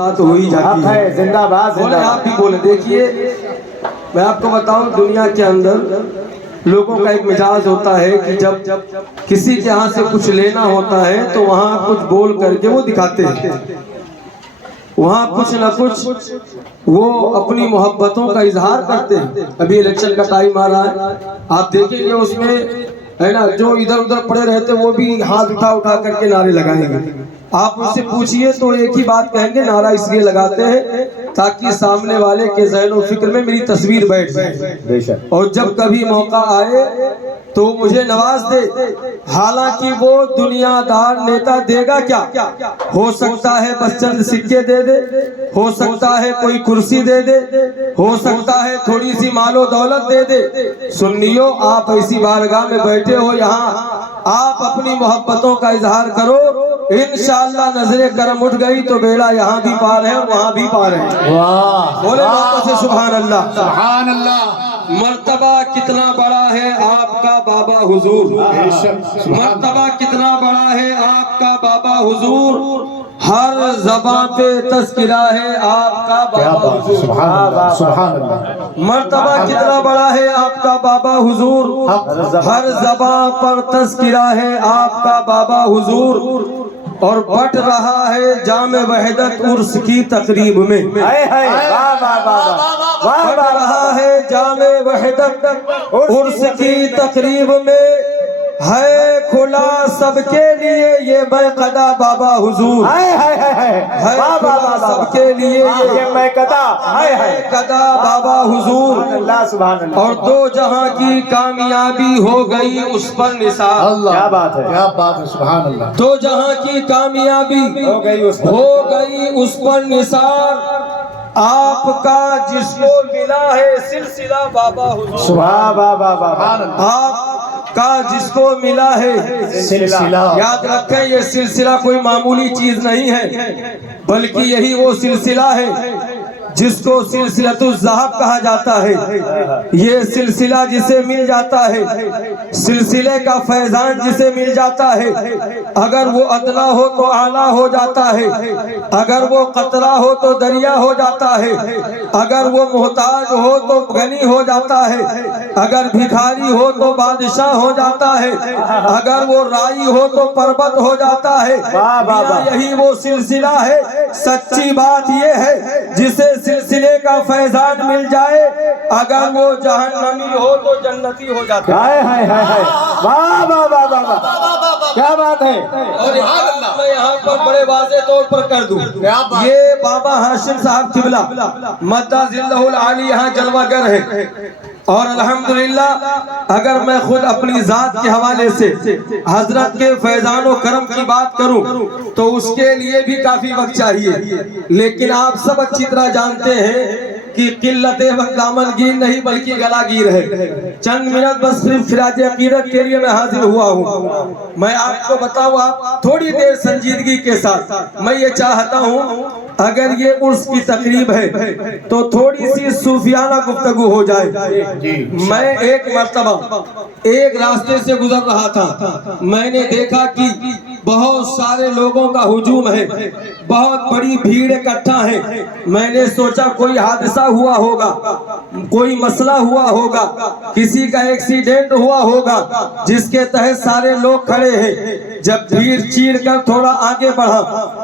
साथ हो ही जाती है। जिंदाबाद बोले आप भी बोले। देखिए मैं आपको बताऊं, दुनिया के अंदर लोगों का एक मिजाज होता है कि जब किसी के यहाँ से कुछ लेना होता है तो वहाँ कुछ बोल करके वो दिखाते हैं, वहाँ कुछ ना कुछ वो अपनी मोहब्बतों का इजहार करते हैं। अभी इलेक्शन का टाइम आ रहा है, आप देखेंगे उसमें है ना, जो इधर उधर पड़े रहते वो भी हाथ उठा उठा करके नारे लगाएंगे। आप उनसे पूछिए तो एक ही बात कहेंगे, नारा इसलिए लगाते हैं ताकि सामने वाले के ज़हन और फिक्र में मेरी तस्वीर बैठ जाए और जब कभी मौका आए तो मुझे नवाज दे। हालांकि वो दुनियादार नेता देगा क्या, हो सकता है बस चंद सिक्के दे दे, हो सकता है कोई कुर्सी दे दे, हो सकता है थोड़ी सी मालो दौलत दे दे। सुन्नियों, आप ऐसी बारगाह में बैठे हो, यहाँ आप अपनी मोहब्बतों का इजहार करो, इंशाअल्लाह नजरे करम उठ गई तो बेड़ा यहाँ भी पार है और वहाँ भी पार है। वाह, बोले बातों से सुभान अल्लाह। सुभान अल्लाह। मर्तबा कितना बड़ा है आपका बाबा हुजूर, मर्तबा कितना बड़ा है आपका बाबा हुजूर, हर ज़बां पे तज़किरा है आपका बाबा हुजूर। सुभान अल्लाह। मर्तबा कितना बड़ा है आपका बाबा हुजूर, हर ज़बां पर तज़किरा है आपका बाबा हुजूर, और बट रहा है जाम वहदत उर्स की तकरीब में। बढ़ रहा है जाम वहदत उर्स की तकरीब में, है खुला सबके लिए ये मैक़दा बाबा हुजूर, है खुला सबके लिए ये मैक़दा बाबा हुजूर। और दो जहां की कामयाबी हो गई उस पर निसार। क्या बात है, क्या बात है, सुभान अल्लाह। दो जहां की कामयाबी हो गई उस पर निसार, आपका जिसको मिला है सिलसिला बाबा हुजूर। आपका जिसको मिला है सिलसिला, याद रखें ये सिलसिला कोई मामूली चीज नहीं है, बल्कि यही वो सिलसिला है जिसको सिलसिलतुल ज़हब कहा जाता है। ये सिलसिला जिसे मिल जाता है, सिलसिले का फैजान जिसे मिल जाता है, अगर वो अदना हो तो आला हो जाता है, अगर वो कतरा हो तो दरिया हो जाता है, अगर वो मोहताज हो तो गनी हो जाता है, अगर भिखारी हो तो बादशाह हो जाता है, अगर वो राई हो तो पर्वत हो जाता है। यही वो सिलसिला है। सच्ची बात ये है जिसे सिलसिले का फैजान मिल जाए, अगर वो जहन्नमी हो तो जन्नती हो जाता है। वाह वाह वाह वाह, क्या बात है। और मैं यहाँ पर बड़े वाज़े तौर पर कर दूं, ये बाबा हाशिम साहब किबला मद्दा ज़िल्लहुल आली यहाँ जलवागर है। और अल्हम्दुलिल्लाह अगर मैं खुद अपनी ज़ात के हवाले से हजरत के फैज़ान व करम की बात करूं तो उसके लिए भी काफ़ी वक्त चाहिए, लेकिन आप सब अच्छी तरह जानते हैं कि किल्लते वक्त दामनगीर नहीं बल्कि गलागीर है। चंद मिनट बस सिर्फ फिराज अकीदत के लिए मैं हाजिर हुआ हूँ। मैं आपको बताऊँ, आप थोड़ी देर संजीदगी के साथ, मैं ये चाहता हूँ अगर ये उर्स की तकरीब है तो थोड़ी सी सूफियाना गुफ्तगू हो जाए। मैं एक मर्तबा एक रास्ते से गुजर रहा था, मैंने देखा कि बहुत सारे लोगों का हुजूम है, बहुत बड़ी भीड़ इकट्ठा है। मैंने सोचा कोई हादसा हुआ होगा, कोई मसला हुआ होगा, किसी का एक्सीडेंट हुआ होगा जिसके तहत सारे लोग खड़े हैं। जब भीड़ चीर कर थोड़ा आगे बढ़ा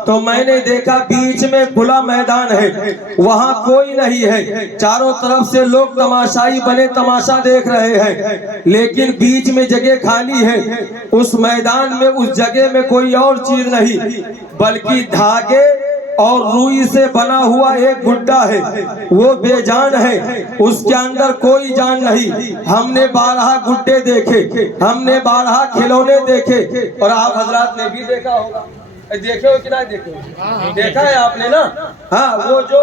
तो मैंने देखा बीच में खुला मैदान है, वहाँ कोई नहीं है, चारों तरफ से लोग तमाशाई बने तमाशा देख रहे हैं, लेकिन बीच में जगह खाली है। उस मैदान में उस जगह में कोई और चीज नहीं बल्कि धागे और रुई से बना हुआ एक गुड्डा है, वो बेजान है, उसके अंदर कोई जान नहीं। हमने 12 गुड्डे देखे, हमने 12 खिलौने देखे, और आप हजरात ने भी देखा होगा, देखे हो कि नहीं देखे हो? देखा है आपने ना? हाँ, वो जो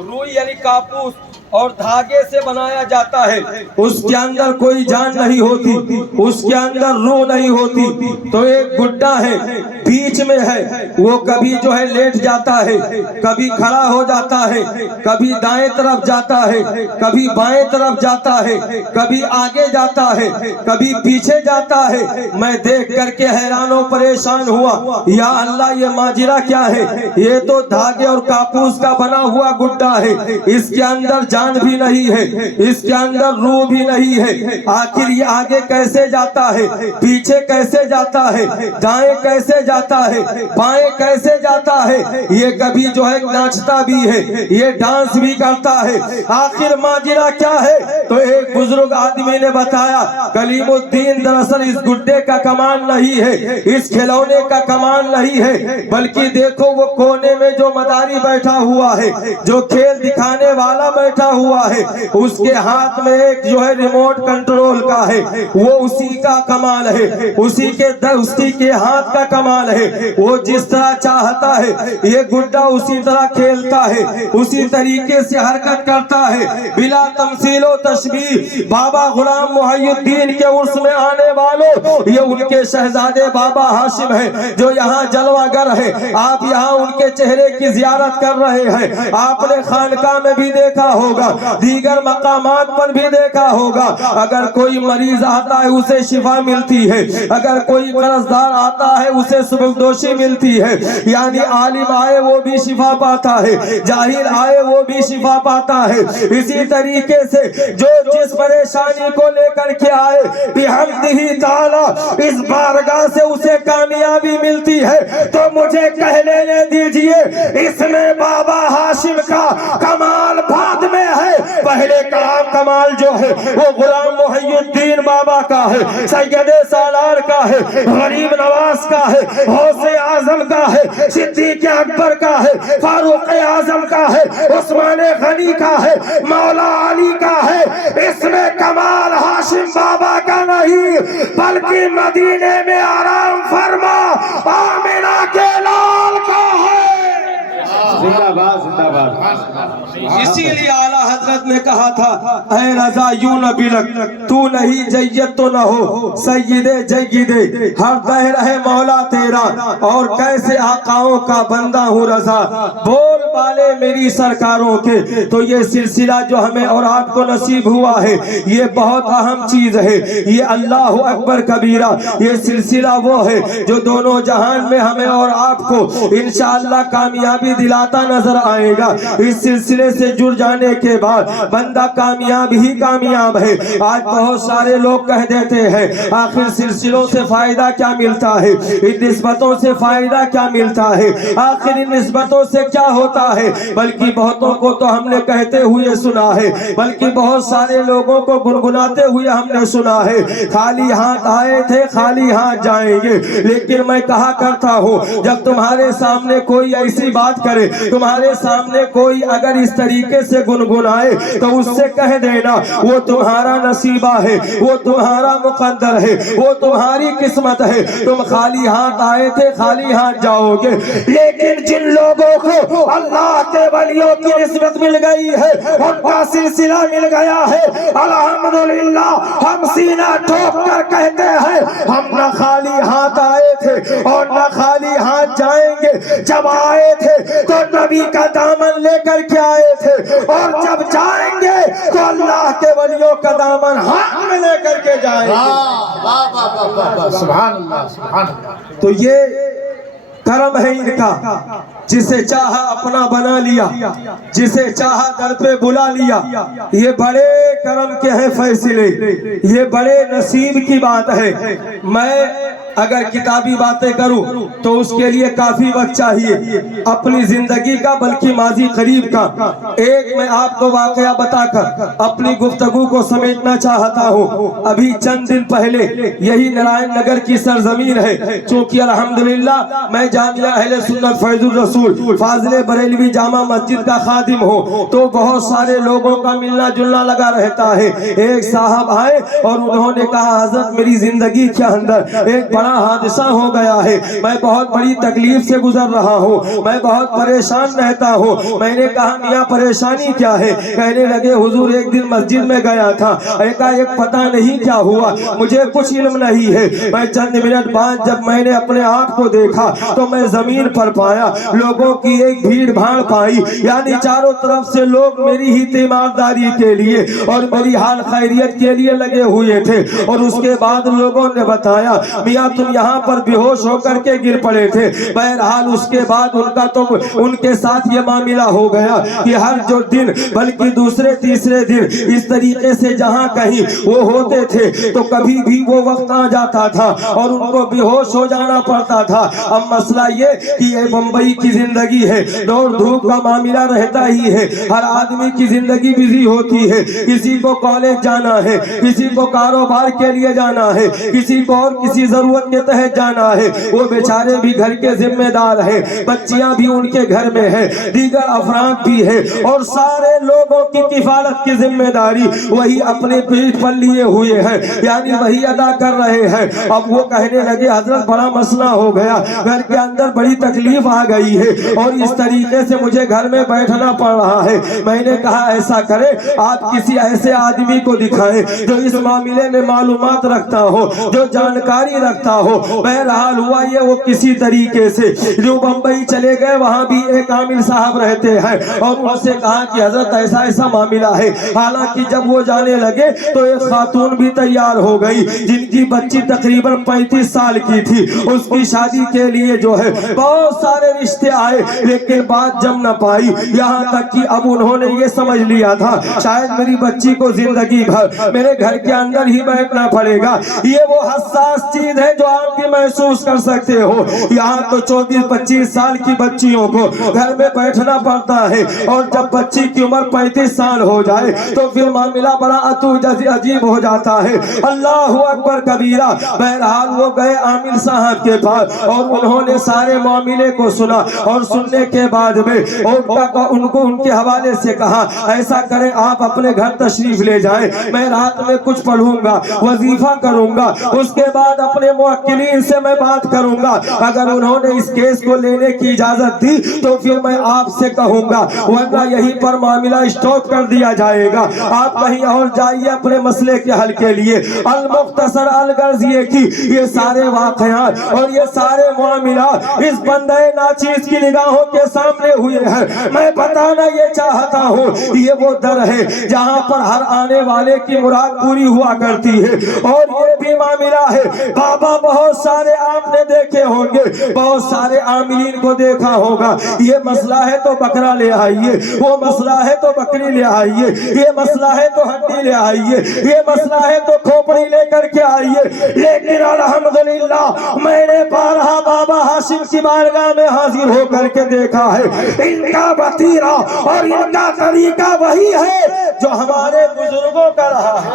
रुई यानी कापूस اور دھاگے سے بنایا جاتا ہے، اس کے اندر کوئی جان نہیں ہوتی، اس کے اندر روح نہیں ہوتی، تو ایک گڈا ہے بیچ میں ہے، وہ کبھی جو ہے لیٹ جاتا ہے، کبھی کھڑا ہو جاتا ہے، کبھی دائیں طرف جاتا ہے، کبھی بائیں طرف جاتا ہے، کبھی آگے جاتا ہے، کبھی پیچھے جاتا ہے۔ میں دیکھ کر کے حیران و پریشان ہوا، یا اللہ یہ ماجرا کیا ہے؟ یہ تو دھاگے اور کاپوس کا بنا ہوا گڈا ہے، اس کے اندر جان بھی نہیں ہے، اس کے اندر روح بھی نہیں ہے، آخر یہ آگے کیسے جاتا ہے، پیچھے کیسے جاتا ہے، دائیں کیسے جاتا ہے، بائیں کیسے جاتا ہے؟ یہ کبھی جو ہے ناچتا بھی ہے، یہ ڈانس بھی کرتا ہے، آخر ماجرا کیا ہے؟ تو ایک بزرگ آدمی نے بتایا کلیم الدین دراصل اس گڈے کا کمان نہیں ہے، اس کھلونے کا کمان نہیں ہے، بلکہ دیکھو وہ کونے میں جو مداری بیٹھا ہوا ہے، جو کھیل دکھانے والا بیٹھا ہوا ہے، اس کے ہاتھ میں ایک جو ہے ریموٹ کنٹرول کا ہے، وہ اسی کا کمال ہے، اسی کے ہاتھ کا کمال ہے، وہ جس طرح چاہتا ہے یہ گڈا اسی طرح کھیلتا ہے، اسی طریقے سے حرکت کرتا ہے، بلا تمثیل و تشبیہ۔ بابا غلام محی الدین کے عرس میں آنے والوں، یہ ان کے شہزادے بابا ہاشم ہیں جو یہاں جلوہ گر ہے، آپ یہاں ان کے چہرے کی زیارت کر رہے ہیں، آپ نے خانقاہ میں بھی دیکھا ہوگا، دیگر مقامات پر بھی دیکھا ہوگا، اگر کوئی مریض آتا ہے اسے شفا ملتی ہے، اگر کوئی قرضدار آتا ہے اسے سبکدوشی ملتی ہے، یعنی عالم آئے وہ بھی شفا پاتا ہے، جاہل آئے وہ بھی شفا پاتا ہے۔ اسی طریقے سے جو جس پریشانی کو لے کر کے آئے بحمدہ تعالی اس بارگاہ سے اسے کامیابی ملتی ہے، تو مجھے کہہ لینے دیجئے اس میں بابا ہاشم کا کمال بعد میں ہے، پہلے کمال جو ہے وہ غلام محی الدین بابا کا ہے، سید سالار کا ہے، غریب نواز کا ہے، غوث اعظم کا ہے، صدیق اکبر کا ہے، فاروق اعظم کا ہے، عثمان غنی کا ہے، مولا علی کا ہے۔ اس میں کمال ہاشم بابا کا نہیں بلکہ مدینے میں آرام فرما آمنہ کے لال کا ہے۔ زندہ باد زندہ باد۔ اسی لیے اعلیٰ حضرت نے کہا تھا اے رضا یوں نہ بلک، تو نہیں جید تو نہ ہو سید جید، ہر دہر ہے مولا تیرا اور کیسے آقاؤں کا بندہ ہوں رضا، بول بالے میری سرکاروں کے۔ تو یہ سلسلہ جو ہمیں اور آپ کو نصیب ہوا ہے یہ بہت اہم چیز ہے، یہ اللہ اکبر کبیرہ، یہ سلسلہ وہ ہے جو دونوں جہان میں ہمیں اور آپ کو انشاءاللہ کامیابی دلاتا نظر آئے گا۔ اس سلسلے سے جڑ جانے کے بعد بندہ کامیاب ہی کامیاب ہے۔ آج بہت سارے لوگ کہہ دیتے ہیں آخر سلسلوں سے فائدہ کیا ملتا ہے، ان نسبتوں سے فائدہ کیا ملتا ہے، آخر ان نسبتوں سے کیا ہوتا ہے، بلکہ بہتوں کو تو ہم نے کہتے ہوئے سنا ہے، بلکہ بہت سارے لوگوں کو گنگناتے ہوئے ہم نے سنا ہے، خالی ہاتھ آئے تھے خالی ہاتھ جائیں گے۔ لیکن میں کہا کرتا ہوں جب تمہارے سامنے کوئی ایسی بات کرے، تمہارے سامنے کوئی اگر اس طریقے سے گنگنائے تو اس سے کہہ دینا وہ تمہارا نصیبہ ہے، وہ تمہارا مقدر ہے، وہ تمہاری قسمت ہے، تم خالی ہاتھ آئے تھے خالی ہاتھ جاؤ گے۔ لیکن جن لوگوں کو اللہ کے ولیوں کی نسبت مل گئی ہے، ان کا سلسلہ مل گیا ہے، الحمدللہ ہم سینہ ٹھوک کر کہتے ہیں ہم نہ خالی ہاتھ آئے تھے اور نہ خالی ہاتھ جائیں گے۔ جب آئے تھے تو نبی کا دامن لے کر کے آئے تھے، اور جب جائیں گے تو اللہ کے ولیوں کا دامن ہاتھ میں لے کر کے جائیں گے۔ سبحان اللہ سبحان اللہ۔ تو یہ کرم ہے ان کا، جسے چاہا اپنا بنا لیا، جسے چاہا در پہ بلا لیا۔ یہ بڑے کرم کے ہیں فیصلے، یہ بڑے نصیب کی بات ہے۔ میں اگر کتابی باتیں کروں تو اس کے لیے کافی وقت چاہیے، اپنی زندگی کا بلکہ ماضی قریب کا ایک میں آپ کو واقعہ بتا کر اپنی گفتگو کو سمیٹنا چاہتا ہوں۔ ابھی چند دن پہلے یہی نارائن نگر کی سرزمین ہے، چونکہ الحمدللہ میں جامعہ اہل سنت فیض الرسول रसूल फाजिल बरेलवी जामा मस्जिद का खादिम हो, तो बहुत सारे लोगों का मिलना जुलना लगा रहता है। एक साहब आए और उन्होंने कहा हजरत मेरी जिंदगी के अंदर एक बड़ा हादसा हो गया है, मैं बहुत बड़ी तकलीफ से गुजर रहा हूँ, मैं बहुत परेशान रहता हूँ। मैंने कहा मियाँ परेशानी क्या है? कहने लगे हुजूर एक दिन मस्जिद में गया था, एकाएक पता नहीं क्या हुआ, मुझे कुछ इल्म नहीं है। मैं चंद मिनट बाद जब मैंने अपने आप को देखा तो मैं जमीन पर पाया, लोगों की एक भीड़ भाड़ पाई, यानी चारों तरफ से लोग मेरी ही तीमारदारी के लिए और मेरी हाल खैरियत के लिए लगे हुए थे। और उसके बाद लोगों ने बताया मियाँ तुम यहाँ पर बेहोश होकर के गिर पड़े थे। बहरहाल उसके बाद उनके साथ ये मामला हो गया कि हर जो दिन बल्कि दूसरे तीसरे दिन इस तरीके से जहाँ कहीं वो होते थे तो कभी भी वो वक्त आ जाता था और उनको बेहोश हो जाना पड़ता था। अब मसला ये कि ये बम्बई की जिंदगी है, दौड़ धूप का मामला रहता ही है, हर आदमी की जिंदगी बिजी होती है, किसी को कॉलेज जाना है, किसी को कारोबार के लिए जाना है, किसी को और किसी जरूरत के तहत जाना है, वो बेचारे भी घर के जिम्मेदार हैं, बच्चियां भी उनके घर में है, दीगर अफराद भी है और सारे लोगों की किफालत की जिम्मेदारी वही अपने पीठ पर लिए हुए हैं, यानी वही अदा कर रहे हैं। अब वो कहने लगे हजरत बड़ा मसला हो गया, घर के अंदर बड़ी तकलीफ आ गई है और इस तरीके से मुझे घर में बैठना पड़ रहा है। मैंने कहा ऐसा करें आप किसी ऐसे आदमी को दिखाएं जो इस मामले में मालूमात रखता हो, जो जानकारी रखता हो। बहरहाल हुआ ये वो किसी तरीके से जो बम्बई चले गए, वहाँ भी एक आमिर साहब रहते हैं और उनसे कहा कि हजरत ऐसा ऐसा मामला है। हालांकि जब वो जाने लगे तो एक खातून भी तैयार हो गई जिनकी बच्ची तकरीबन 35 साल की थी, उसकी शादी के लिए जो है बहुत सारे रिश्ते आए लेकिन बात जम न पाई। यहाँ तक कि अब उन्होंने ये समझ लिया था शायद मेरी बच्ची को जिंदगी भर मेरे घर के अंदर ही बैठना पड़ेगा। ये वो हसास चीज है जो आप भी महसूस कर सकते हो। यहाँ तो 24-25 साल की बच्चियों को घर में बैठना पड़ता है और जब बच्ची की उम्र 35 साल हो जाए तो फिर मामला बड़ा अजीब हो जाता है। अल्लाह अकबर कबीरा। बहरहाल वो गए आमिर साहब के पास और उन्होंने सारे मामले को सुना और सुनने के बाद में उनको उनके हवाले से कहा ऐसा करें आप अपने घर तशरीफ ले जाएं, मैं रात में कुछ पढ़ूंगा, वजीफा करूंगा, उसके बाद अपने मुवक्किलीन से मैं बात करूंगा। अगर उन्होंने इस केस को लेने की इजाजत दी तो फिर मैं आपसे कहूंगा, वरना यहीं पर मामला स्टॉप कर दिया जाएगा। आप कहीं और जाइए अपने मसले के हल के लिए। अल मुख्तसर अल गर्ज ये की ये सारे वाक़यात और ये सारे मामला इस बंदे नाचीज की निगाहों के सामने हुए हैं। मैं बताना ये चाहता हूँ ये वो दर है जहाँ पर हर आने वाले की मुराद पूरी हुआ करती है। और ये भी मामला है बाबा, बहुत सारे आपने देखे होंगे, बहुत सारे आमिलीन को देखा होगा। ये मसला है तो बकरा ले आइए, वो मसला है तो बकरी ले आइए, ये मसला है तो हड्डी ले आइए, ये मसला है तो खोपड़ी लेकर के आइए। लेकिन अल्हम्दुलिल्लाह मैंने बारहा बाबा हाशिम की बारगाह में हाजिर होकर के देखा है, इनका वतीरा और इनका तरीका वही है जो हमारे बुजुर्गों का रहा है।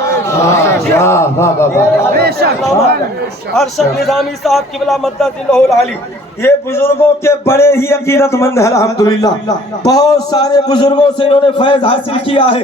अरशद निज़ामी साहब क़िबला मद्दतिल्लाहुल आली ये बुजुर्गों के बड़े ही अकीदतमंद है। अल्हम्दुलिल्लाह बहुत सारे बुजुर्गों से इन्होंने फैज हासिल किया है।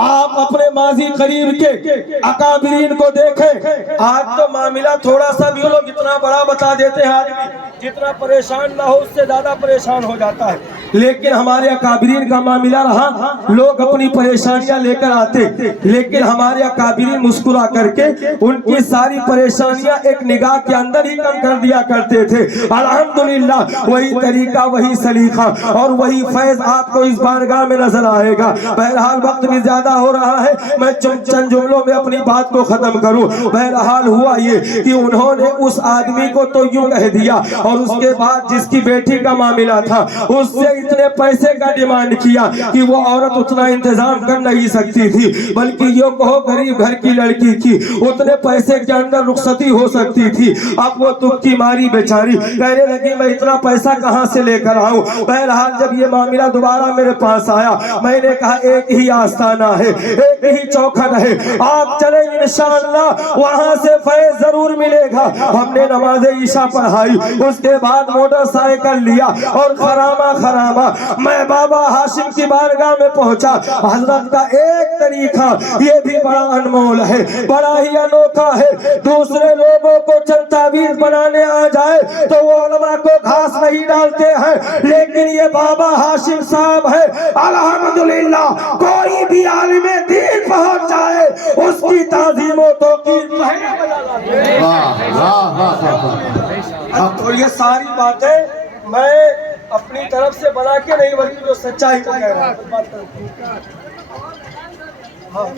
आप अपने माजी करीब के अकाबिरीन को देखें, आज तो मामला थोड़ा सा भी लोग इतना बड़ा बता देते हैं, आदमी जितना परेशान ना हो उससे ज्यादा परेशान हो जाता है। लेकिन हमारे अकाबिरीन का मामला रहा, लोग अपनी परेशानियां लेकर आते, लेकिन हमारे अकाबिरीन मुस्कुरा करके उनकी सारी परेशानियां एक निगाह के अंदर ही कम कर दिया करते थे। अल्हम्दुलिल्लाह वही तरीका, वही सलीका और वही फैज आपको इस बारगाह में नजर आएगा। बहरहाल वक्त भी ज्यादा हो रहा है, मैं चंद जुमलों में अपनी बात को खत्म करूं। बहरहाल हुआ ये कि उन्होंने उस आदमी को तो यूं कह दिया और उसके बाद जिसकी बेटी का मामला था उससे इतने पैसे का डिमांड किया कि वो औरत उतना इंतजाम कर नहीं सकती थी, बल्कि यो कहो गरीब घर की लड़की की उतने पैसे के अंदर रुखसती हो सकती थी। अब वो दुख की मारी बेचारी कहने लगी मैं इतना पैसा कहाँ से लेकर आऊं। बहरहाल जब ये मामला दोबारा मेरे पास आया, मैंने कहा एक ही आस्थाना है, एक ही चौखट है, आप चले इंशाअल्लाह वहां से फैज जरूर मिलेगा। हमने नमाज ईशा पढ़ाई, उसके बाद मोटरसाइकिल लिया और खरामा मैं बाबा हाशिम की बारगाह में पहुंचा। हजरत का एक तरीका ये भी बड़ा अनमोल है, बड़ा ही अनोखा है। दूसरे लोगों को चंद ताबीज बनाने आ जाए तो वो उलमा को घास नहीं डालते हैं, लेकिन ये बाबा हाशिम साहब है अल्हम्दुलिल्लाह, कोई भी आलिमे दीन पहुंच जाए उसकी ताज़ीम और तौक़ीर तो ये सारी बातें मैं अपनी तरफ से बना के नहीं, बल्कि जो सच्चाई को कह रहा हूं। हाँ,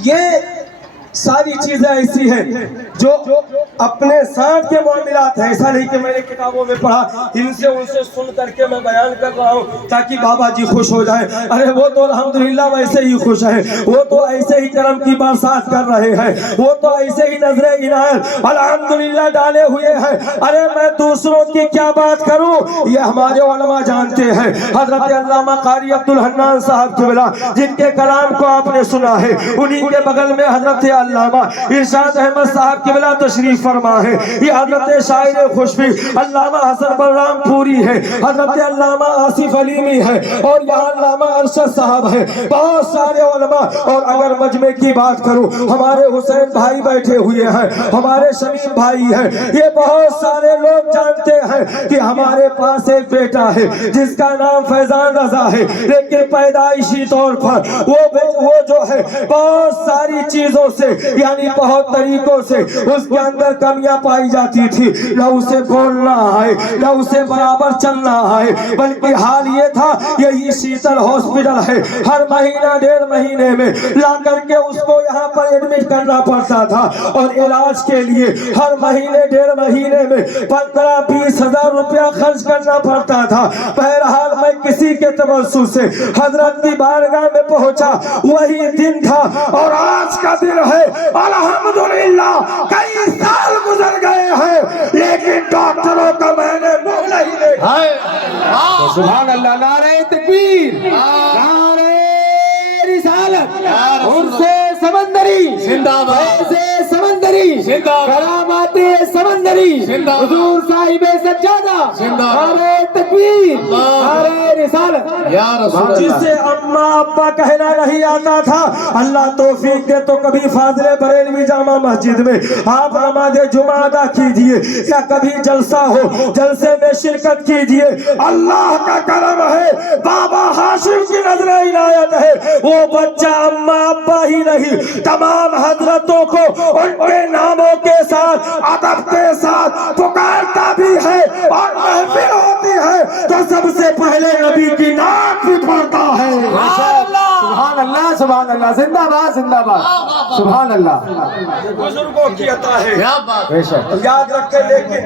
ये सारी चीजें ऐसी हैं जो अपने साथ के मामलात हैं। ऐसा नहीं कि मैंने किताबों में पढ़ा, इनसे उनसे सुन करके मैं बयान कर रहा हूँ ताकि बाबा जी खुश हो जाए। अरे वो तो अल्हम्दुलिल्लाह वैसे ही खुश है, वो तो ऐसे ही करम की बरसात कर रहे हैं, वो तो ऐसे ही नजरे इनायत अल्हम्दुलिल्लाह डाले हुए हैं। अरे मैं दूसरों की क्या बात करूँ, ये हमारे उलमा जानते हैं। हजरत अल्लामा कारी अब्दुल हन्नान साहब क़िबला जिनके कलाम को आपने सुना है, उन्हीं के बगल में हजरत अल्लामा इरशाद अहमद साहब क़िबला तशरीफ फरमा है। ये हजरत शायर खुशबी अल्लामा हसन बलराम पूरी है, हजरत अल्लामा आसिफ अलीमी है, और यहाँ अल्लामा अरशद साहब है, बहुत सारे उलमा। और अगर मजमे की बात करूं, हमारे हुसैन भाई बैठे हुए हैं, हमारे शमीम भाई हैं, ये बहुत सारे लोग जानते हैं कि हमारे पास एक बेटा है जिसका नाम फैजान रजा है, लेकिन पैदाइशी तौर पर वो जो है बहुत सारी चीजों से यानी बहुत तरीकों से उसके अंदर कमियां पाई जाती थी। न उसे बोलना है, न उसे बराबर चलना है, बल्कि हाल ये था, यही शीतल हॉस्पिटल है, हर महीना 1.5 महीने में ला करके उसको यहाँ पर एडमिट करना पड़ता था, और इलाज के लिए हर महीने 1.5 महीने में 15-20 हजार रुपया खर्च करना पड़ता था। बहरहाल मैं किसी के तवज्जुह से हजरत की बारगाह में पहुंचा, वही दिन था और आज का दिन है। अल्हम्दुलिल्लाह कई साल गुजर गए हैं, लेकिन डॉक्टरों का मैंने मुंह नहीं देखा। सुभान अल्लाह, नारे तकबीर, नारे रिसालत, उनसे समंदरी जिंदाबाद, से समंदरी जिंदाबाद, करामाते समंदरी जिंदाबाद, हुजूर साहिबे सज्जादा जिंदाबाद, नारे तकबीर, नारे रिसालत या रसूल। जिसे अम्मा अब्बा कहना नहीं आता था, अल्लाह तौफीक दे तो कभी फाजिले बरेलवी जामा मस्जिद में आप नमाज जुमा अदा कीजिए, या कभी जलसा हो, जलसे में शिरकत कीजिए। अल्लाह का करम है, बाबा हाशिम की नजर इनायत है, वो बच्चा अम्मा अब्बा ही नहीं, तमाम हजरतों को उनके नामों के साथ अदब के साथ पुकारता भी है, और महफिल होती है तो सबसे पहले नबी की नात भी पढ़ता है। सुभान अल्लाह, सुभान अल्लाह, जिंदाबाद जिंदाबाद, सुभान अल्लाह। बुजुर्गों की अता है, बेशक याद रखें, लेकिन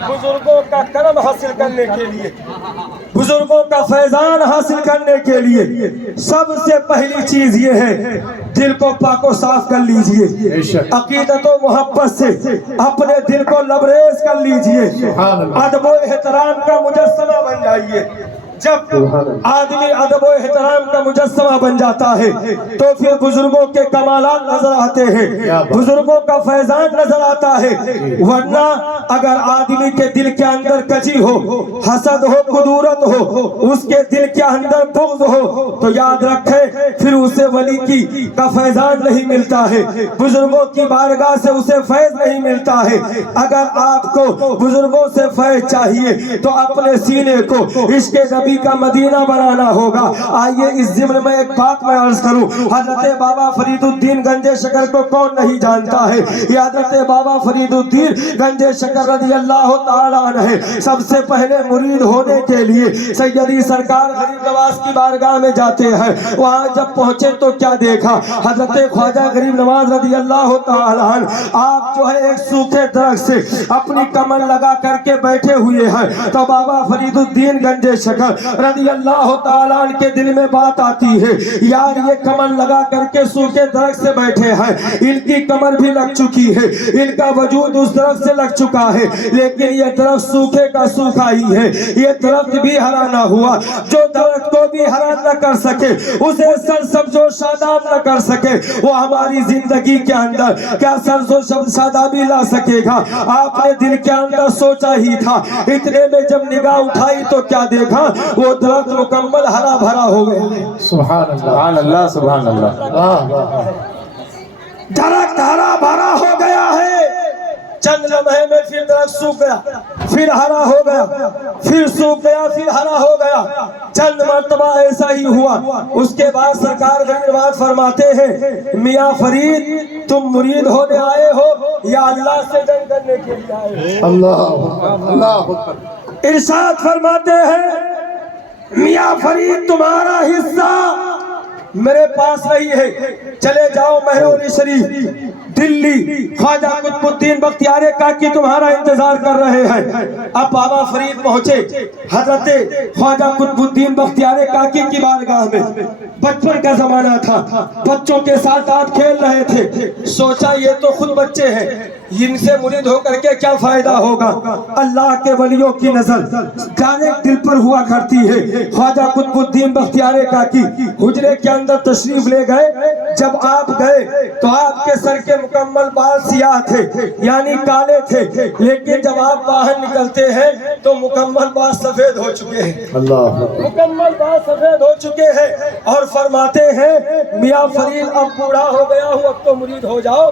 बुजुर्गों का करम हासिल करने के लिए, बुजुर्गों का फैजान हासिल करने के लिए सबसे पहली चीज ये है, दिल को पाको साफ कर लीजिए, अकीदत और मोहब्बत से अपने दिल को लबरेज कर लीजिए, अदब और एहतराम का मुजस्समा बन जाइए। जब आदमी अदब और एहतराम का मुजस्समा बन जाता है तो फिर बुजुर्गों के कमालात नजर आते हैं, बुजुर्गों का फैजान नजर आता है। वरना अगर आदमी के दिल के अंदर कजी हो, हसद हो, कुदूरत हो, उसके दिल के अंदर बुग़्ज़ हो, तो याद रखे फिर उसे वली की का फैजान नहीं मिलता है, बुजुर्गों की बारगाह से उसे फैज नहीं मिलता है। अगर आपको बुजुर्गों से फैज चाहिए तो अपने सीने को इसके नबी का मदीना बनाना होगा। आइए इस ज़िम्न में एक बात मैं अर्ज करूं, हजरत बाबा फरीदुद्दीन गंजे शकर को कौन नहीं जानता है। ये हजरत बाबा फरीदुद्दीन गंजे शकर रज़ी अल्लाह तआला अन्हु सबसे पहले मुरीद होने के लिए सैयदी सरकार गरीब नवाज की बारगाह में जाते हैं। वहां जब पहुंचे तो क्या देखा, हजरत ख्वाजा गरीब नवाज रज़ी अल्लाह तआला अन्हु आप जो है एक सूखे दरख्त से अपनी कमर लगा करके बैठे हुए हैं। तो बाबा फरीदुद्दीन गंजे शकर رضی اللہ تعالیٰ عنہ کے دل میں بات آتی ہے، یار یہ کمر لگا کر کے سوکھے درخت سے بیٹھے ہیں، ان کی کمر بھی لگ چکی ہے، ان کا وجود اس درخت سے لگ چکا ہے، لیکن یہ درخت سوکھے کا سوکھا ہی ہے، یہ درخت بھی ہرا نہ ہوا۔ جو درخت کو بھی ہرا نہ کر سکے، اسے سرسبز و شاداب نہ کر سکے، وہ ہماری زندگی کے اندر کیا سرسبز و شادابی لا سکے گا؟ آپ نے دل کے اندر سوچا ہی تھا، اتنے میں جب نگاہ اٹھائی تو کیا دیکھا؟ وہ درخت مکمل ہرا بھرا ہو گئے۔ سبحان اللہ سبحان اللہ۔ درخت ہرا بھرا ہو گیا ہے، چند لمحے میں پھر درخت سوکھ گیا، پھر ہرا ہو گیا، پھر سوکھ گیا، پھر ہرا ہو گیا، چند مرتبہ ایسا ہی ہوا۔ اس کے بعد سرکار غنیمت فرماتے ہیں، میاں فرید تم مرید ہونے آئے ہو یا اللہ سے جنگ کرنے کے لیے آئے ہو؟ اللہ ارشاد فرماتے ہیں، میاں فرید تمہارا حصہ میرے پاس نہیں ہے، چلے جاؤ مہرولی شریف دلی، خواجہ قطب الدین بختیار کاکی تمہارا انتظار کر رہے ہیں۔ اب بابا فرید پہنچے حضرت خواجہ قطب الدین بختیار کاکی کی بارگاہ میں۔ بچپن کا زمانہ تھا، بچوں کے ساتھ آپ کھیل رہے تھے، سوچا یہ تو خود بچے ہیں، ان سے مرید ہو کر کے کیا فائدہ ہوگا؟ اللہ کے ولیوں کی نظر ڈائریکٹ دل پر ہوا کرتی ہے۔ خواجہ قطب الدین بختیار کاکی حجرے کے اندر تشریف لے گئے۔ جب آپ گئے تو آپ کے سر کے مکمل بال سیاہ تھے، یعنی کالے تھے، لیکن جب آپ باہر نکلتے ہیں تو مکمل بال سفید ہو چکے ہیں، مکمل بال سفید ہو چکے ہیں، اور فرماتے ہیں میاں فرید اب بوڑھا ہو گیا ہوں، اب تو مرید ہو جاؤ،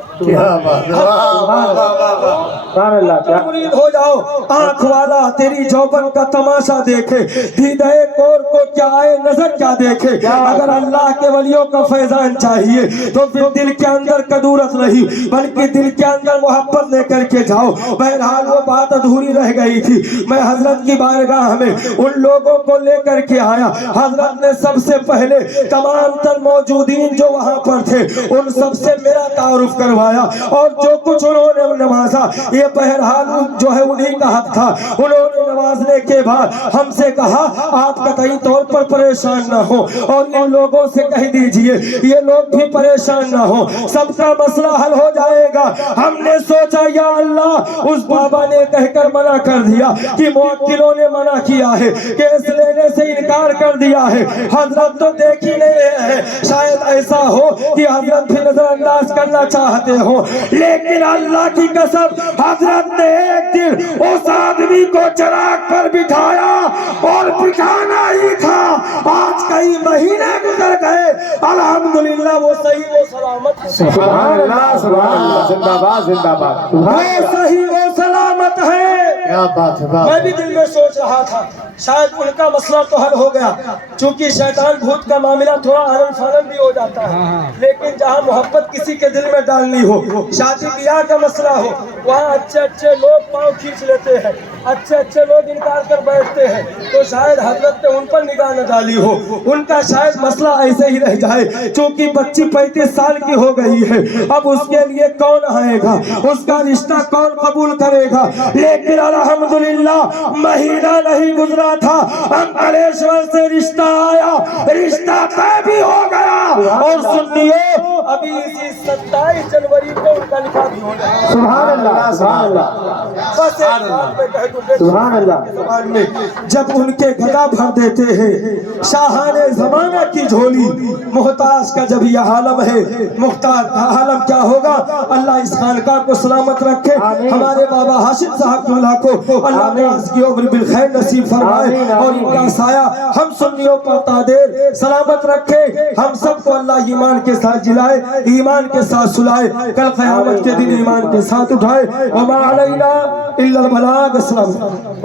مرید ہو جاؤ۔ آنکھ والا تیری جوبن کا تماشا دیکھے، دیدہ کور کو کیا آئے نظر کیا دیکھے۔ اگر اللہ کے ولیوں کا فیضان چاہیے تو پھر دل کے اندر کدورت نہیں بلکہ دل کے اندر محبت لے کر کے جاؤ۔ بہرحال وہ بات ادھوری رہ گئی تھی، میں حضرت کی بارگاہ میں ان لوگوں کو لے کر کے آیا۔ حضرت نے سب سے پہلے تمام تر موجودین جو وہاں پر تھے ان سب سے میرا تعارف کروایا، اور جو کچھ انہوں نے نوازا یہ بہرحال جو ہے انہی کا حق تھا۔ انہوں نے نوازنے کے بعد ہم سے کہا آپ قطعی طور پر پریشان نہ ہو، اور ان لوگوں سے کہہ دیجئے یہ لوگ بھی پریشان نہ ہو، سب کا مسئلہ حل ہو جائے گا۔ ہم نے سوچا یا اللہ اس بابا نے کہہ کر منع کر دیا کہ موکلوں نے منع کیا ہے، کیس لینے سے انکار کر دیا ہے، حضرت تو دیکھ ہی نہیں رہے ہیں، شاید ایسا ہو کہ حضرت بھی نظر انداز کرنا چاہتے ہو، لیکن اللہ کی قسم حضرت نے ایک دن اس آدمی کو چراغ پر بٹھایا، اور بٹھانا ہی تھا۔ آج کئی مہینے گزر گئے، الحمدللہ وہ صحیح و سلامت ہے۔ سبحان اللہ سبحان اللہ، زندہ باد زندہ باد، وہ صحیح و سلامت ہے۔ کیا بات ہے۔ میں بھی دل میں سوچ رہا تھا شاید ان کا مسئلہ تو حل ہو گیا، چونکہ شیطان بھوت کا معاملہ تھوڑا آرن فارن بھی ہو جاتا ہے، لیکن جہاں محبت کسی کے دل میں ڈالنی ہو، شادی بیاہ کا مسئلہ ہو، وہاں اچھے اچھے لوگ پاؤں کھینچ لیتے ہیں، اچھے اچھے لوگ انکار کر بیٹھتے ہیں، تو شاید حضرت نے ان پر نگاہ نہ ڈالی ہو، ان کا شاید مسئلہ ایسے ہی رہ جائے، چونکہ بچی 35 سال کی ہو گئی ہے، اب اس کے لیے کون آئے گا، اس کا رشتہ کون قبول کرے گا؟ لیکن الحمدللہ مہینہ نہیں گزرا تھا، انکلیشور سے رشتہ آیا، رشتہ طے بھی ہو گیا، اور سنیے ابھی اسی 27 جنوری کو ان کا نکاح بھی ہو گیا۔ سبحان اللہ سبحان اللہ بس ایک بات میں کہہ دوں، سبحان اللہ۔ زبان میں جب ان کے گلا بھر دیتے ہیں شاہان زمانہ کی جھولی، محتاج کا جب یہ عالم ہے مختار کا عالم کیا ہوگا؟ اللہ اس خانقاہ کو سلامت رکھے، ہمارے بابا ہاشم صاحب کو اللہ نے اس کی عمر بالخیر نصیب فرمائے، اور ان کا سایہ ہم سنیوں پر تادیر سلامت رکھے، ہم سب کو اللہ ایمان کے ساتھ جلائے، ایمان کے ساتھ سلائے، کل قیامت کے دن ایمان کے ساتھ اٹھائے۔ وما علینا الا البلاغ۔ السلام علیکم۔